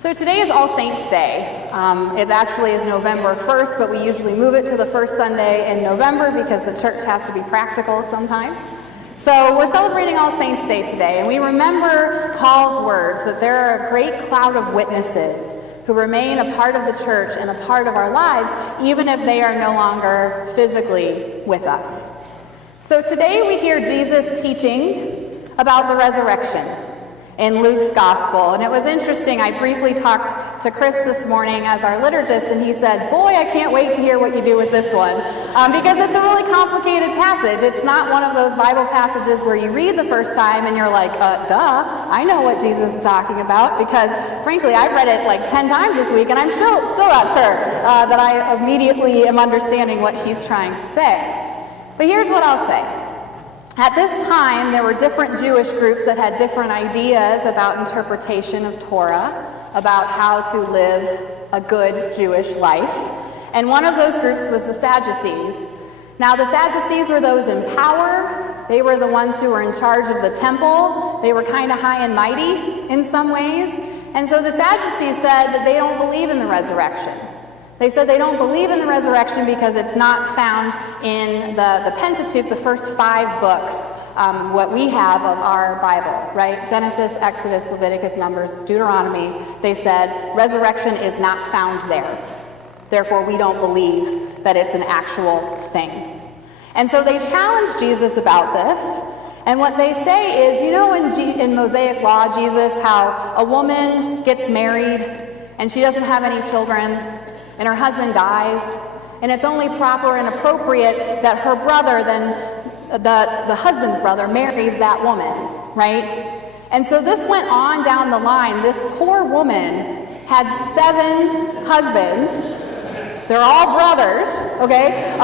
So today is All Saints' Day. It actually is November 1st, but we usually move it to the first Sunday in November because the church has to be practical sometimes. So we're celebrating All Saints' Day today, and we remember Paul's words that there are a great cloud of witnesses who remain a part of the church and a part of our lives, even if they are no longer physically with us. So today we hear Jesus teaching about the resurrection in Luke's gospel. And it was interesting, I briefly talked to Chris this morning as our liturgist, and he said, boy, I can't wait to hear what you do with this one, because it's a really complicated passage. It's not one of those Bible passages where you read the first time and you're like, duh, I know what Jesus is talking about, because frankly, I've read it like 10 times this week, and I'm still not sure that I immediately am understanding what he's trying to say. But here's what I'll say. At this time, there were different Jewish groups that had different ideas about interpretation of Torah, about how to live a good Jewish life. And one of those groups was the Sadducees. Now, the Sadducees were those in power. They were the ones who were in charge of the temple. They were kind of high and mighty in some ways. And so the Sadducees said that they don't believe in the resurrection. They said they don't believe in the resurrection because it's not found in the Pentateuch, the first 5 books, what we have of our Bible, right? Genesis, Exodus, Leviticus, Numbers, Deuteronomy. They said resurrection is not found there. Therefore, we don't believe that it's an actual thing. And so they challenged Jesus about this. And what they say is, you know, in Mosaic law, Jesus, how a woman gets married and she doesn't have any children, and her husband dies, and it's only proper and appropriate that her brother, then the husband's brother, marries that woman, right? And so this went on down the line. This poor woman had 7 husbands. They're all brothers, okay?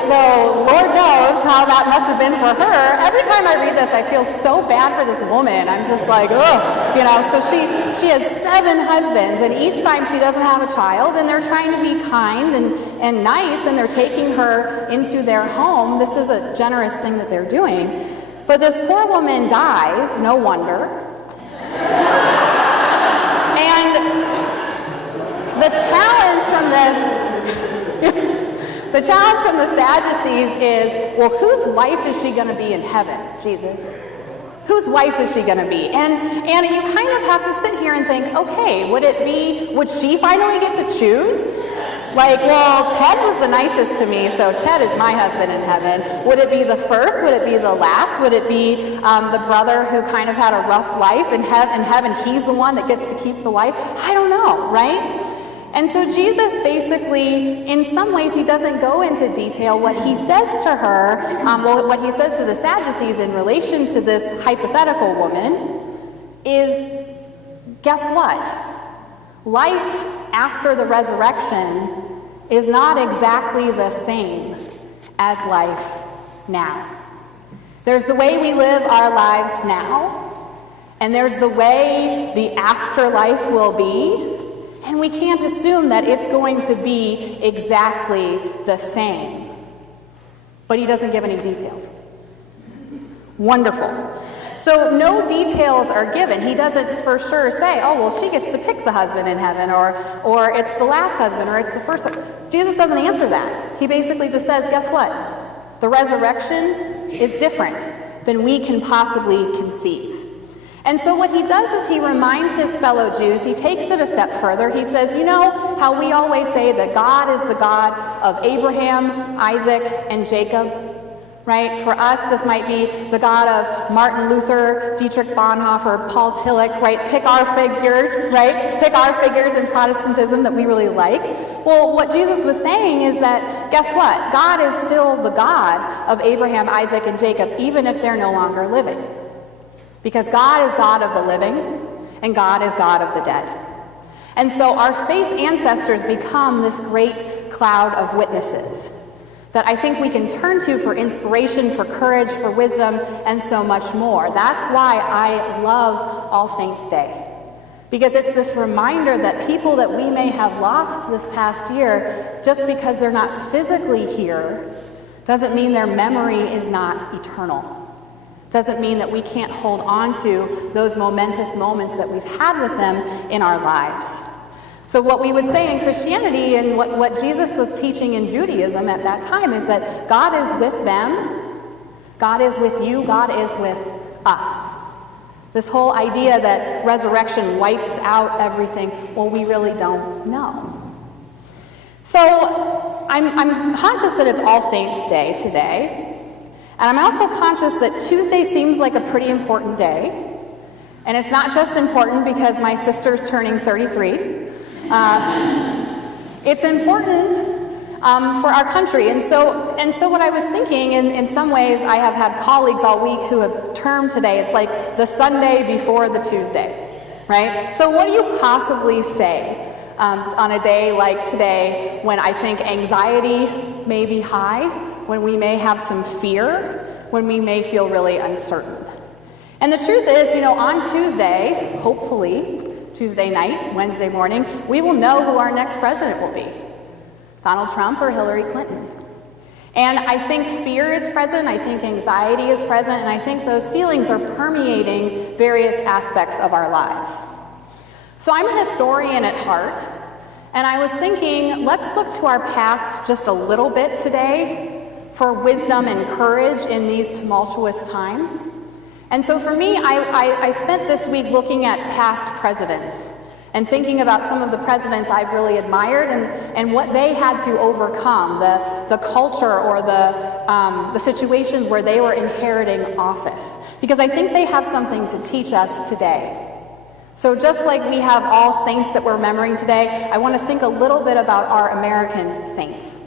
So Lord knows how that must have been for her. Every time I read this, I feel so bad for this woman. I'm just like, ugh, you know. So she has 7 husbands, and each time she doesn't have a child, and they're trying to be kind and nice, and they're taking her into their home. This is a generous thing that they're doing. But this poor woman dies, no wonder. And the challenge from the Sadducees is, well, whose wife is she going to be in heaven, Jesus? Whose wife is she going to be? And you kind of have to sit here and think, okay, would she finally get to choose? Like, well, Ted was the nicest to me, so Ted is my husband in heaven. Would it be the first? Would it be the last? Would it be the brother who kind of had a rough life in heaven? He's the one that gets to keep the wife? I don't know, right? And so Jesus basically, in some ways, he doesn't go into detail. What he says to her, what he says to the Sadducees in relation to this hypothetical woman is, guess what? Life after the resurrection is not exactly the same as life now. There's the way we live our lives now, and there's the way the afterlife will be. And we can't assume that it's going to be exactly the same. But he doesn't give any details. Wonderful. So no details are given. He doesn't for sure say, oh, well, she gets to pick the husband in heaven, or it's the last husband, or it's the first husband. Jesus doesn't answer that. He basically just says, guess what? The resurrection is different than we can possibly conceive. And so what he does is he reminds his fellow Jews, he takes it a step further. He says, you know how we always say that God is the God of Abraham, Isaac, and Jacob, right? For us, this might be the God of Martin Luther, Dietrich Bonhoeffer, Paul Tillich, right? Pick our figures, right? Pick our figures in Protestantism that we really like. Well, what Jesus was saying is that, guess what? God is still the God of Abraham, Isaac, and Jacob, even if they're no longer living. Because God is God of the living, and God is God of the dead. And so our faith ancestors become this great cloud of witnesses that I think we can turn to for inspiration, for courage, for wisdom, and so much more. That's why I love All Saints' Day. Because it's this reminder that people that we may have lost this past year, just because they're not physically here, doesn't mean their memory is not eternal. doesn't mean that we can't hold on to those momentous moments that we've had with them in our lives. So what we would say in Christianity and what Jesus was teaching in Judaism at that time is that God is with them, God is with you, God is with us. This whole idea that resurrection wipes out everything, well, we really don't know. So I'm conscious that it's All Saints' Day today, and I'm also conscious that Tuesday seems like a pretty important day, and it's not just important because my sister's turning 33. It's important for our country, and so what I was thinking, in some ways I have had colleagues all week who have termed today, it's like the Sunday before the Tuesday, right? So what do you possibly say on a day like today when I think anxiety may be high, when we may have some fear, when we may feel really uncertain? And the truth is, on Tuesday, hopefully, Tuesday night, Wednesday morning, we will know who our next president will be, Donald Trump or Hillary Clinton. And I think fear is present, I think anxiety is present, and I think those feelings are permeating various aspects of our lives. So I'm a historian at heart, and I was thinking, let's look to our past just a little bit today for wisdom and courage in these tumultuous times. And so for me, I spent this week looking at past presidents and thinking about some of the presidents I've really admired and what they had to overcome, the culture or the situations where they were inheriting office. Because I think they have something to teach us today. So just like we have all saints that we're remembering today, I want to think a little bit about our American saints.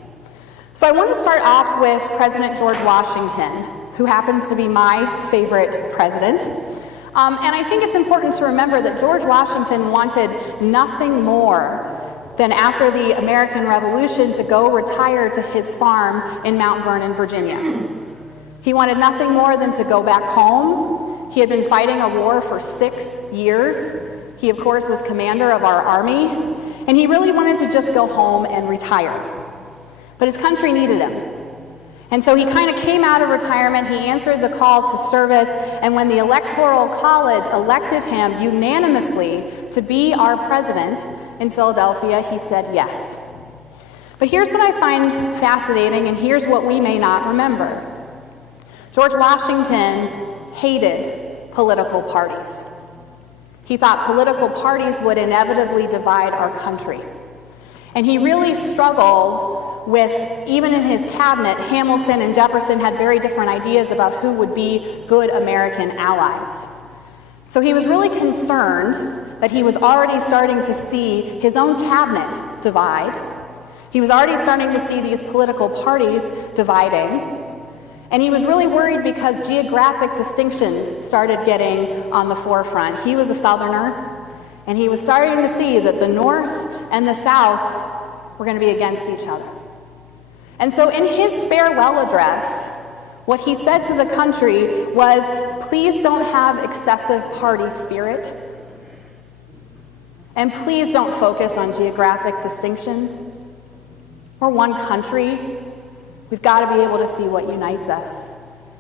So I want to start off with President George Washington, who happens to be my favorite president. And I think it's important to remember that George Washington wanted nothing more than after the American Revolution to go retire to his farm in Mount Vernon, Virginia. He wanted nothing more than to go back home. He had been fighting a war for 6 years. He, of course, was commander of our army, and he really wanted to just go home and retire. But his country needed him. And so he kind of came out of retirement, he answered the call to service, and when the Electoral College elected him unanimously to be our president in Philadelphia, he said yes. But here's what I find fascinating, and here's what we may not remember. George Washington hated political parties. He thought political parties would inevitably divide our country. And he really struggled with, even in his cabinet, Hamilton and Jefferson had very different ideas about who would be good American allies. So he was really concerned that he was already starting to see his own cabinet divide. He was already starting to see these political parties dividing. And he was really worried because geographic distinctions started getting on the forefront. He was a Southerner, and he was starting to see that the North and the South were going to be against each other. And so in his farewell address, what he said to the country was, please don't have excessive party spirit, and please don't focus on geographic distinctions. We're one country. We've got to be able to see what unites us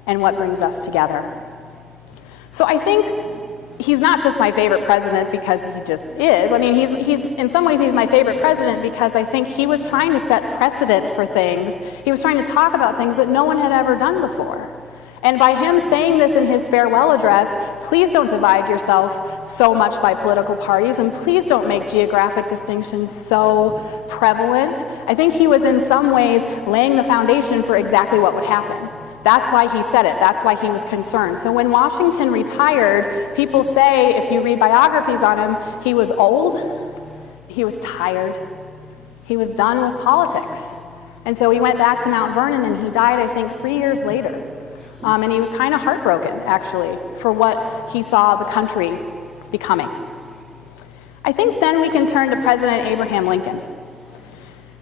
and what brings us together. So I think he's not just my favorite president because he just is. I mean, he's in some ways he's my favorite president because I think he was trying to set precedent for things. He was trying to talk about things that no one had ever done before. And by him saying this in his farewell address, please don't divide yourself so much by political parties, and please don't make geographic distinctions so prevalent. I think he was in some ways laying the foundation for exactly what would happen. That's why he said it. That's why he was concerned. So when Washington retired, people say, if you read biographies on him, he was old, he was tired, he was done with politics. And so he went back to Mount Vernon, and he died, I think, 3 years later. And he was kind of heartbroken, actually, for what he saw the country becoming. I think then we can turn to President Abraham Lincoln.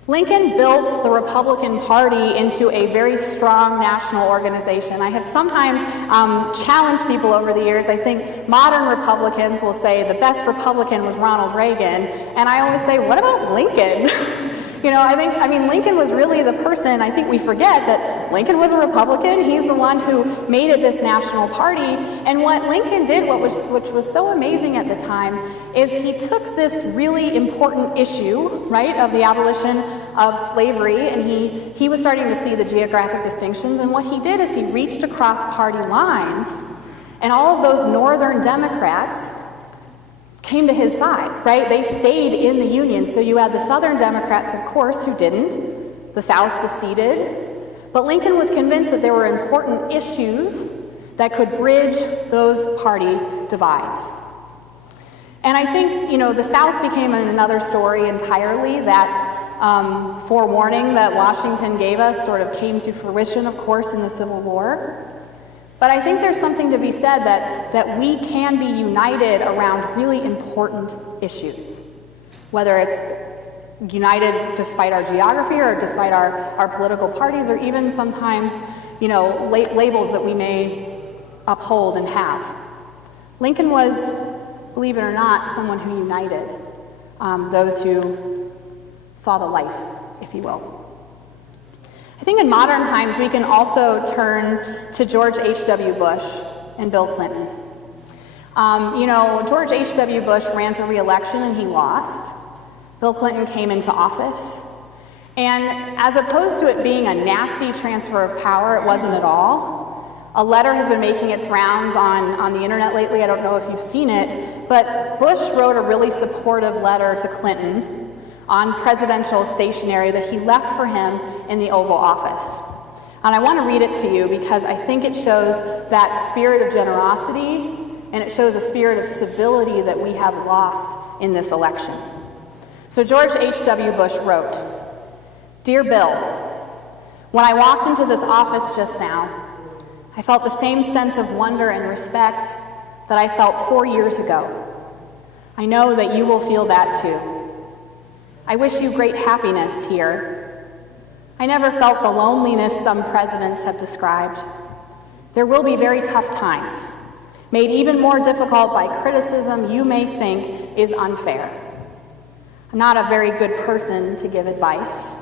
Lincoln built the Republican Party into a very strong national organization. I have sometimes challenged people over the years. I think modern Republicans will say the best Republican was Ronald Reagan, and I always say, what about Lincoln? I mean, Lincoln was really the person, I think we forget that Lincoln was a Republican. He's the one who made it this national party. And what Lincoln did, which was so amazing at the time, is he took this really important issue, right, of the abolition of slavery, and he was starting to see the geographic distinctions. And what he did is he reached across party lines, and all of those Northern Democrats came to his side, right? They stayed in the Union. So you had the Southern Democrats, of course, who didn't. The South seceded. But Lincoln was convinced that there were important issues that could bridge those party divides. And I think, the South became another story entirely. That forewarning that Washington gave us sort of came to fruition, of course, in the Civil War. But I think there's something to be said that we can be united around really important issues, whether it's united despite our geography or despite our political parties, or even sometimes, labels that we may uphold and have. Lincoln was, believe it or not, someone who united those who saw the light, if you will. I think in modern times we can also turn to George H.W. Bush and Bill Clinton. George H.W. Bush ran for re-election and he lost. Bill Clinton came into office. And as opposed to it being a nasty transfer of power, it wasn't at all. A letter has been making its rounds on the internet lately. I don't know if you've seen it, but Bush wrote a really supportive letter to Clinton on presidential stationery that he left for him in the Oval Office. And I want to read it to you because I think it shows that spirit of generosity, and it shows a spirit of civility that we have lost in this election. So George H.W. Bush wrote, "Dear Bill, when I walked into this office just now, I felt the same sense of wonder and respect that I felt 4 years ago. I know that you will feel that too. I wish you great happiness here. I never felt the loneliness some presidents have described. There will be very tough times, made even more difficult by criticism you may think is unfair. I'm not a very good person to give advice,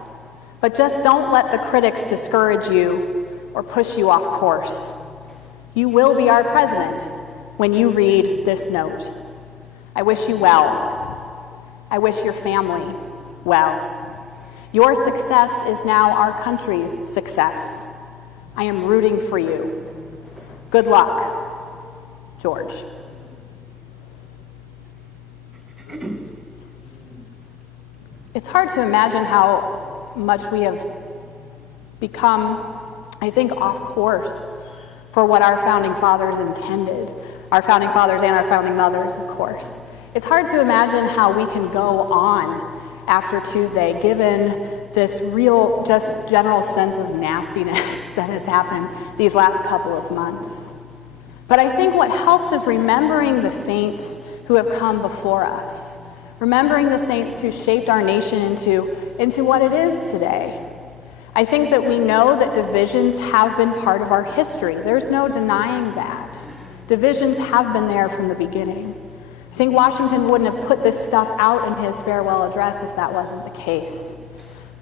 but just don't let the critics discourage you or push you off course. You will be our president when you read this note. I wish you well. I wish your family well. Your success is now our country's success. I am rooting for you. Good luck, George." It's hard to imagine how much we have become, I think, off course for what our founding fathers intended. Our founding fathers and our founding mothers, of course. It's hard to imagine how we can go on after Tuesday, given this real, just general sense of nastiness that has happened these last couple of months. But I think what helps is remembering the saints who have come before us, remembering the saints who shaped our nation into what it is today. I think that we know that divisions have been part of our history. There's no denying that. Divisions have been there from the beginning. I think Washington wouldn't have put this stuff out in his farewell address if that wasn't the case.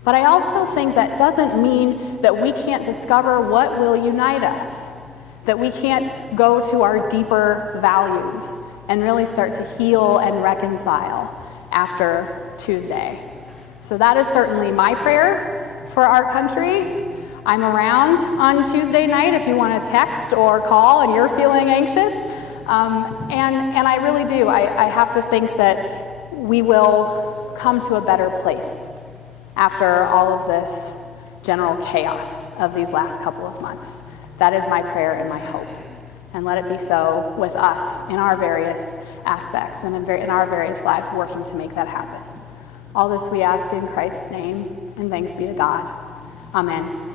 But I also think that doesn't mean that we can't discover what will unite us, that we can't go to our deeper values and really start to heal and reconcile after Tuesday. So that is certainly my prayer for our country. I'm around on Tuesday night if you want to text or call and you're feeling anxious. And I really do. I have to think that we will come to a better place after all of this general chaos of these last couple of months. That is my prayer and my hope. And let it be so with us in our various aspects and in our various lives working to make that happen. All this we ask in Christ's name, and thanks be to God. Amen.